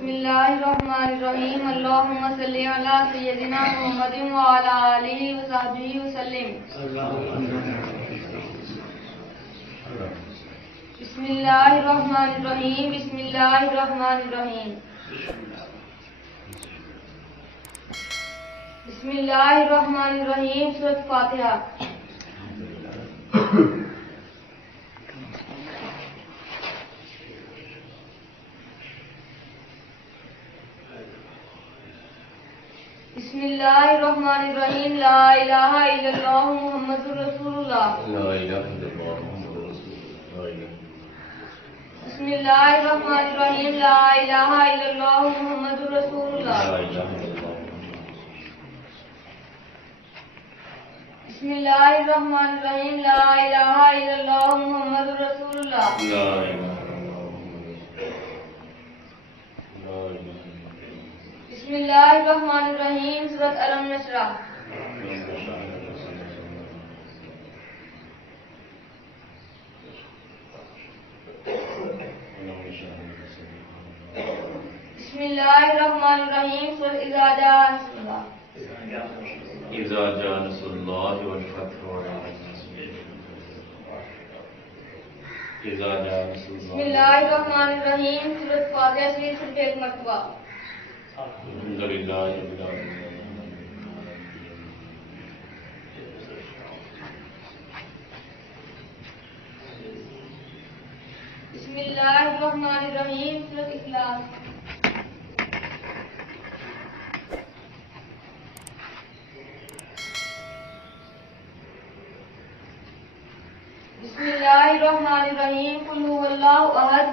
بسم اللہ الرحمن الرحیم اللہم صلی علی سیدنا محمد وعلی آلہ وصحبہ وسلم. بسم اللہ الرحمن الرحیم. بسم اللہ الرحمن الرحیم. بسم اللہ الرحمن الرحیم. سورۃ فاتحہ. بسم اللہ الرحمن الرحیم. لا الہ الا اللہ محمد رسول اللہ. بسم اللہ الرحمن الرحیم. لا الہ الا اللہ محمد رسول اللہ. بسم اللہ الرحمن الرحیم. لا الہ الا اللہ محمد رسول اللہ. بسم اللہ الرحمن الرحیم. سورۃ الم نشرح. بسم اللہ الرحمن الرحیم. سورۃ اذا جاء نصر اللہ. اذا جاء نصر اللہ والفتح اذا جاء نصر اللہ. بسم اللہ الرحمن الرحیم. سورۃ فاتحہ شریف صرف ایک مرتبہ. الحمد للہ رب العالمین. بسم اللہ الرحمن الرحیم. سورۃ اخلاص. بسم اللہ الرحمن الرحیم. قل هو اللہ احد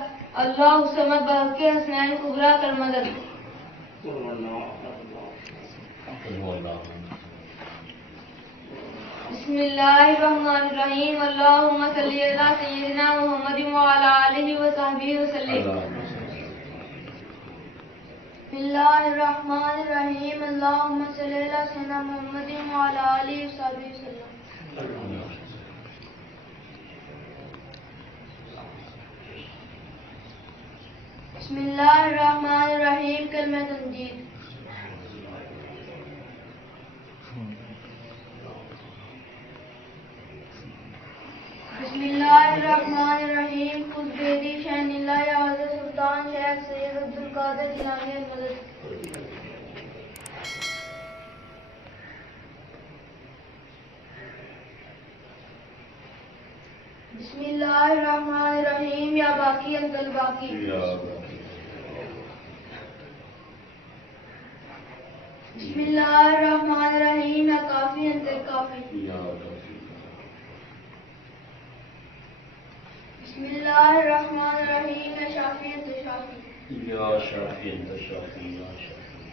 اللہ الصمد بحق حسنین کبریٰ کالمدد. بسم اللہ الرحمن الرحیم. اللہم صلی علی سیدنا محمد وعلی آلہ وصحبہ وسلم. بسم اللہ الرحمن الرحیم. اللہم صلی علی سیدنا محمد وعلی آلہ وصحبہ وسلم. بسم اللہ الرحمن الرحیم. کلمہ تنجید. بسم اللہ الرحمن الرحیم. خذ بیدی شین اللہ یا حضرت سلطان شیخ سید عبدالقادر جیلانی المدد. بسم اللہ الرحمن الرحیم. یا باقی انت الباقی. بسم اللہ الرحمن الرحیم. یا کافی انت الکافی. بسم اللہ الرحمن الرحیم. یا شافی انت شافی. یا شافی انت شافی. یا شافی.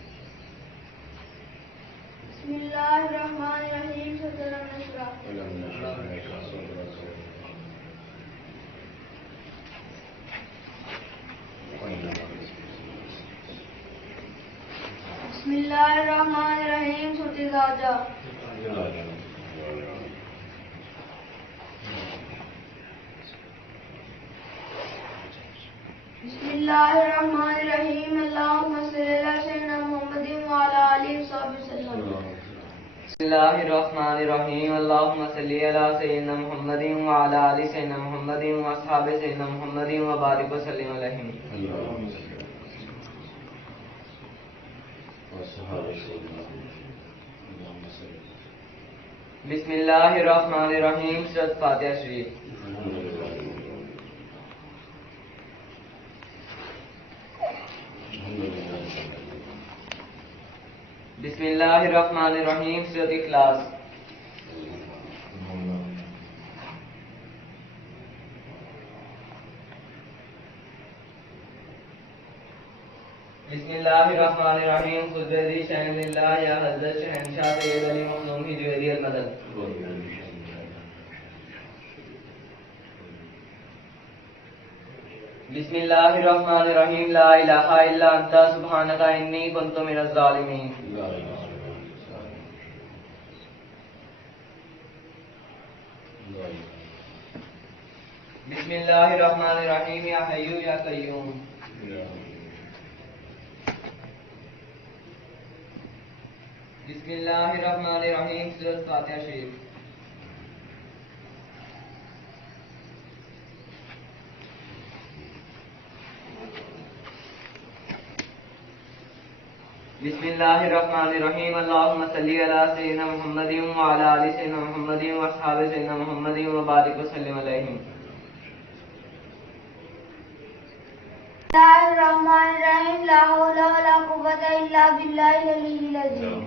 بسم اللہ الرحمن الرحیم. سورۃ الم نشرح. الم نشرح لک صدرک. بسم اللہ الرحمن الرحیم. سورۃ اذا جاء. بسم اللہ الرحمن الرحیم. اللہم صلی علی سیدنا محمد وعلی آلہ وصحبہ وسلم. بسم اللہ الرحمن الرحیم. اللہم صلی علی سیدنا محمد وعلی آل سیدنا محمد واصحاب سیدنا محمد وبارک وسلم علیہم. بسم اللہ الرحمن الرحیم. سورۃ فاتحہ شریف. بسم اللہ الرحمن الرحیم. سورۃ اخلاص. بسم اللہ الرحمن الرحیم. خذ بیدی شین اللہ یا حضرت شہنشاہ سید علی مخدوم جویری المدد. بسم اللہ الرحمن الرحیم. لا الہ الا انت سبحانک انی کنت من الظالمین. بسم اللہ الرحمن الرحیم. یا حی یا قیوم. بسم اللہ الرحمن الرحیم سورۃ فاتحہ شریف. بسم اللہ الرحمن الرحیم. اللہم صلی علی سیدنا محمد وعلی آل سیدنا محمد واصحاب سیدنا محمد وبارک وسلم علیہم. بسم اللہ الرحمن الرحیم. لا حول ولا قوة الا باللہ العلی العظیم.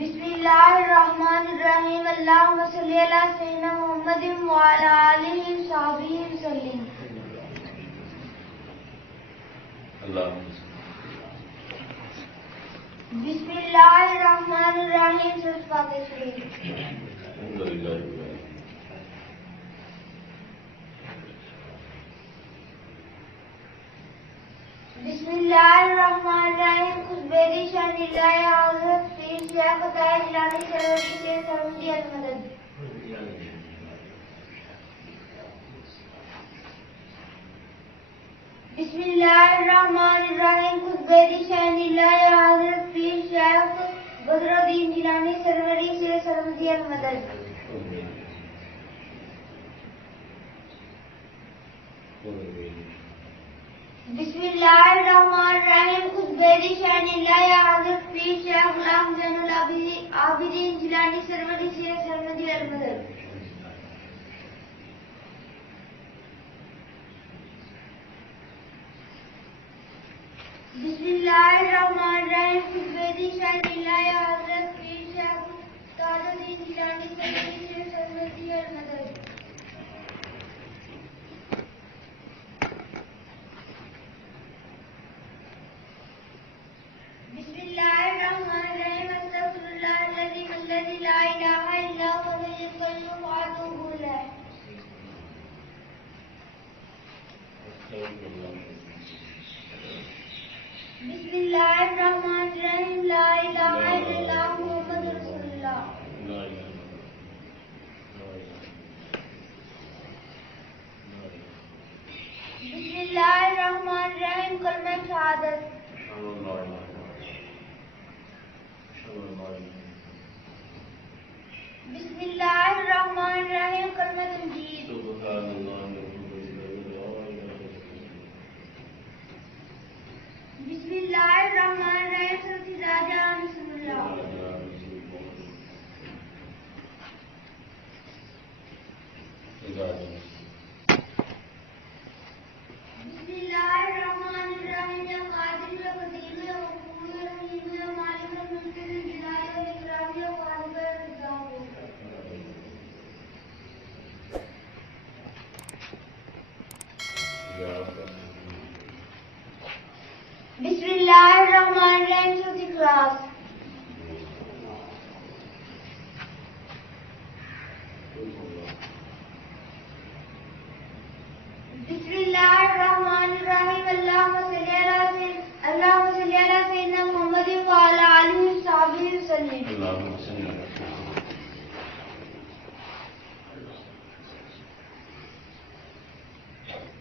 بسم اللہ الرحمن الرحیم. اللہم صلی علی سیدنا محمد وعلی آلہ وصحبہ وسلم. بسم اللہ الرحمن الرحیم. سورۃ فاتحہ شریف. بسم اللہ الرحمن الرحیم. خطبہ شان اللہ حضرت پیر شیخ عطا جیلانی سروری سے سرمدی المدد. بسم اللہ الرحمن الرحیم. خطبہ شان اللہ حضرت پیر شیخ بدر الدین جیلانی سروری سے سرمدی المدد. بسم اللہ الرحمن الرحیم. خطبہ شان اللہ حضرت پیر شیخ غلام زین العابدین جیلانی سروری سے سرمدی المدد. بسم اللہ الرحمن الرحیم. خطبہ شان اللہ حضرت پیر شیخ تاج الدین جیلانی سروری سے سرمدی المدد. بسم اللہ الرحمن الرحیم. استغفر اللہ العظیم الذی لا الہ الا هو الحی القیوم واتوب الیہ. بسم اللہ الرحمن الرحیم. لا الہ الا اللہ محمد رسول اللہ. بسم اللہ الرحمن الرحیم. کلمہ شہادت. بسم اللہ الرحمن الرحیم. کلمہ تمجید. بسم اللہ الرحمن الرحیم. سورۃ راجہ. بسم اللہ. بسم اللہ الرحمن الرحیم. یا قادر یا قدیر یا غفور یا رحیم یا مالک الملک ذی الجلال والاکرام یا خالق الرزاق. بسم اللہ الرحمن الرحیم. سورۃ اخلاص. بسم اللہ الرحمن الرحیم. اللہم صلی علی سیدنا محمد وعلی آلہ وصحبہ وسلم.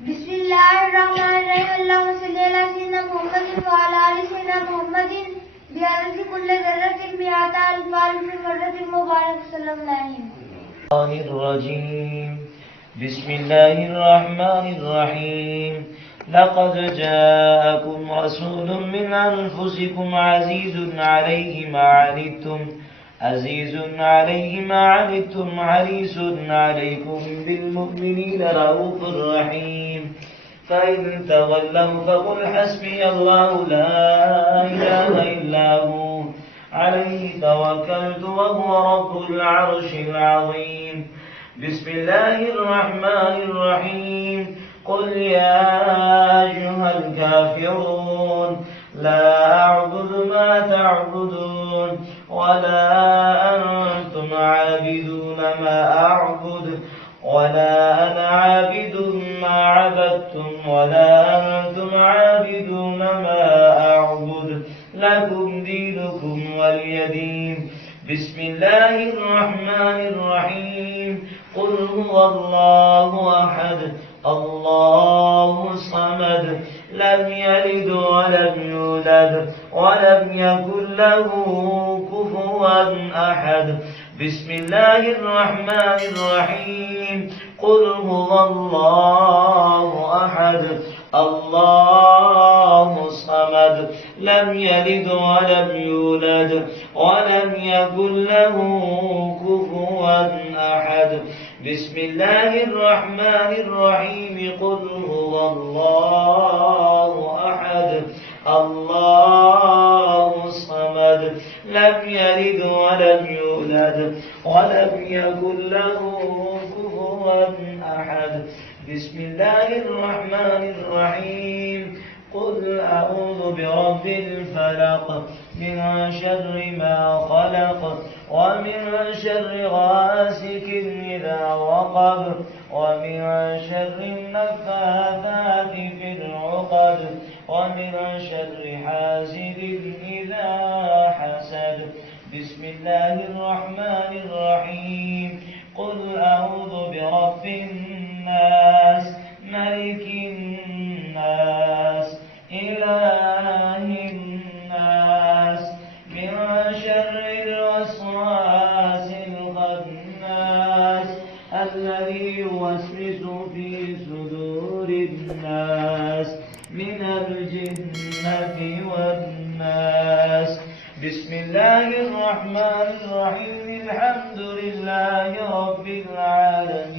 بسم اللہ الرحمن الرحیم. اللہم صلی علی سیدنا محمد وعلی آل سیدنا محمد بعدد کل ذرۃ مئات الف الف مرۃ مبارک صلی اللہ علیہ الرجیم. بسم اللہ الرحمن الرحیم. لقد جاءكم رسول من أنفسكم عزيز عليه ما عنتم حريص عليكم بالمؤمنين رؤوف رحيم. فإن تولوا فقل حسبي الله لا إله إلا هو عليه توكلت وهو رب العرش العظيم. بسم الله الرحمن الرحيم. قل يا أيها الكافرون لا أعبد ما تعبدون ولا أنتم عابدون ما أعبد ولا أنا عابد ما عبدتم ولا أنتم عابدون ما أعبد لكم دينكم ولي دين. بسم الله الرحمن الرحيم. قل هو الله أحد الله الصمد لم يلد ولم يولد ولم يكن له كفوا أحد. بسم الله الرحمن الرحيم. قل هو الله أحد الله الصمد لم يلد ولم يولد ولم يكن له كفوا أحد. بسم الله الرحمن الرحيم. قل هو الله أحد الله الصمد لم يلد ولم يولد ولم يكن له كفوا أحد. بسم الله الرحمن الرحيم. قل أعوذ برب الفلق من شر ما خلق ومن شر غاسق إذا وقب ومن شر النفاثات في العقد ومن شر حاسد إذا حسد. بسم الله الرحمن الرحيم. قل أعوذ برب الناس ملك الناس إله الناس من شر الوسواس الخناس الذي يوسوس في صدور الناس من الجنة والناس. بسم الله الرحمن الرحيم. الحمد لله رب العالمين